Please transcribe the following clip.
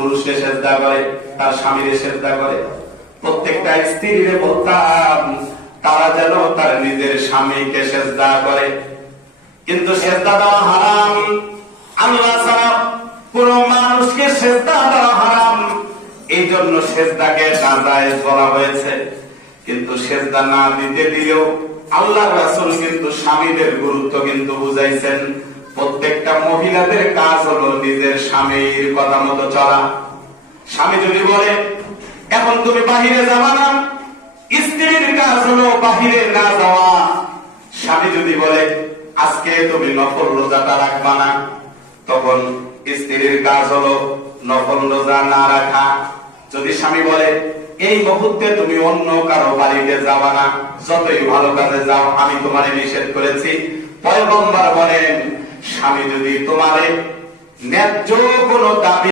পুরুষকে সেজদা করে, তার স্বামীরে সেজদা করে। প্রত্যেকটা স্ত্রীরে বলতাম তারা যেন তার নিজের স্বামীকে সেজদা করে। কিন্তু সেজদা দেওয়া হারাম, আল্লাহ ছাড়া কোন মানুষকে সেজদা দেওয়া হারাম। এই জন্য সেজদাকে নাজায়েজ বলা হয়েছে। কিন্তু সেজদা না দিতে দিলেও আল্লাহর রাসূল কিন্তু স্বামীদের গুরুত্ব কিন্তু বুঝাইছেন। প্রত্যেকটা মহিলাদের কাজ হলো নিজের স্বামীর কথা মতো চলা। স্বামী যদি বলে এখন তুমি বাহিরে যাবা না, স্ত্রীর কাজ হলো বাহিরে না যাওয়া। স্বামী যদি বলে আজকে তুমি নফল রোজাটা রাখবা না, তখন স্ত্রীর কাজ হলো নফল রোজা না রাখা। যদি স্বামী বলে এই মুহূর্তে তুমি অন্য কারো বাড়িতে যাবা না, যতই ভালো কাজে যাও আমি তোমারে নিষেধ করেছি। পয়গম্বর বলেন স্বামী যদি তোমারে ন্যায্য কোনো দাবি